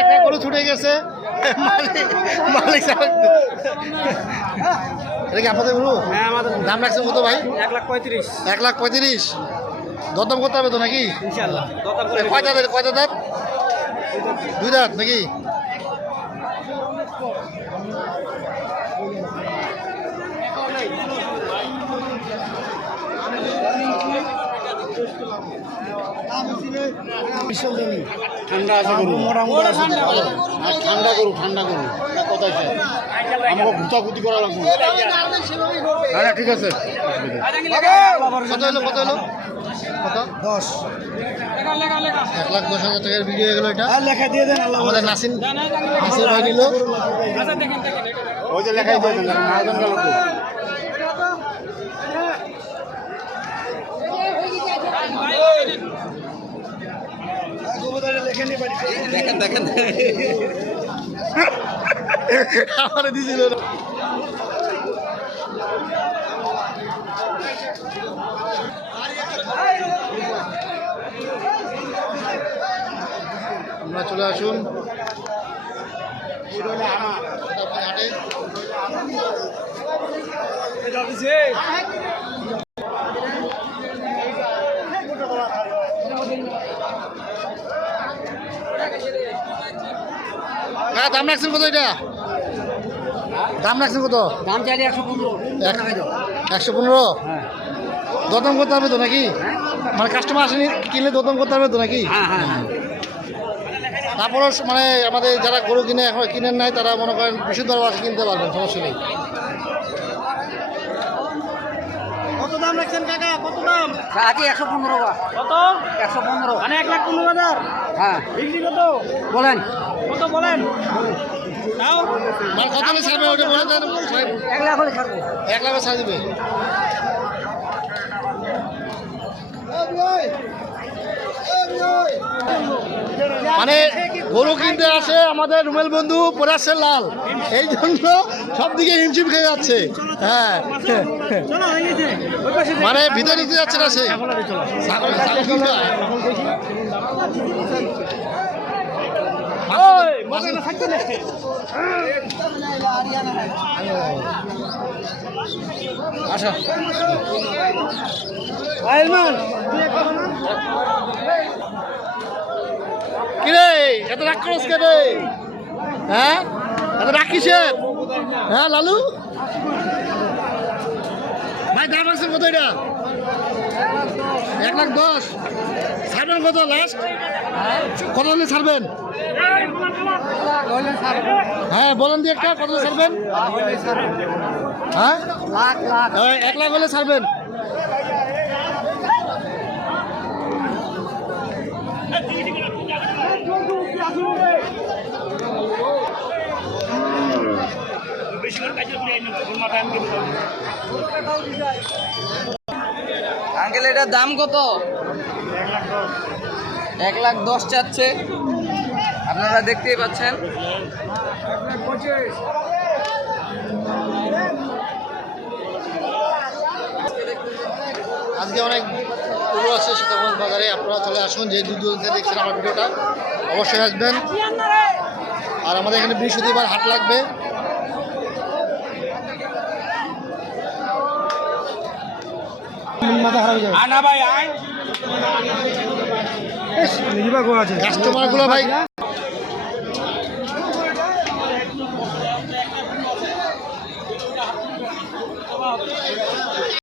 একটা গরু ছুটে গেছে মালিক এটা কি আপনাদের গরু? দাম রাখছেন কত ভাই? 1,35,000। 1,35,000। দরদাম করতে হবে তো নাকি? ইনশাআল্লাহ। কয়টা দাঁত? 2 দাঁত নাকি? ঠান্ডা আছে গরু, ঠান্ডা গরু কোথায় আমাকে ভুতাভুতি করা লাগবে। হ্যাঁ ঠিক আছে। কত হলো কত? 10। 1,10,000 টাকার ভিডিও হয়ে গেল এটা। লেখা দিয়ে দেন। আমাদের নাসির ভাই নিল। ওই যে লেখাই দিয়ে দেন। দেখেন আমার দিছিল আমরা চলে আসুন হাটে। দাম রাখছেন কত? এটা দাম রাখছেন কত? দাম চাইলে 115। 115। হ্যাঁ। দরদাম করতে হবে তো নাকি? মানে কাস্টমার আসেনি কিনলে দরদাম করতে হবে তো নাকি? হ্যাঁ। তারপরও মানে আমাদের যারা গরু কিনে এখন কিনেন নাই তারা মনে করেন বিশুদ্ধ দরবারে কিনতে পারবেন, সমস্যা নেই। কত দাম রাখছেন কাকা? কত দাম? আজকে 115 টাকা। কত? 115। মানে 1,15,000। হ্যাঁ। বিক্রি কত বলেন? কত বলেন? নাও মানে কত হলে ছাড়বে ওটা বলে দেন। 1 লাখ হলে ছাড়বো। 1 লাখ ছাড় দিবে। মানে গরু কিনতে আসে আমাদের রুমেল বন্ধু পরে আসছে লাল, এই জন্য সব দিকে হিমশিম খেয়ে যাচ্ছে। হ্যাঁ মানে ভিতরে নিতে যাচ্ছে না সে। আচ্ছা কিরে এত রাগ করস কে রে? হ্যাঁ এত রাগ কিসের? হ্যাঁ লালু ভাই দাম রাখছেন কত এটা? 1,10,000। ছাড়বেন কত লাস্ট? কত হলে ছাড়বেন? হ্যাঁ বলেন দিয়ে একটা কত হলে ছাড়বেন? হ্যাঁ 1 লাখ হলে ছাড়বেন। আঙ্কেল এটার দাম কত? 1,10,000 চাচ্ছে, আপনারা দেখতেই পাচ্ছেন। আজকে অনেক গরু আছে সীতাগঞ্জ বাজারে, আপনারা চলে আসুন। যে দূর দূরান্ত থেকে দেখছেন আমার ভিডিওটা অবশ্যই আসবেন। আর আমাদের এখানে বৃহস্পতিবার হাট লাগবে। কাস্টমার গুলো ভাই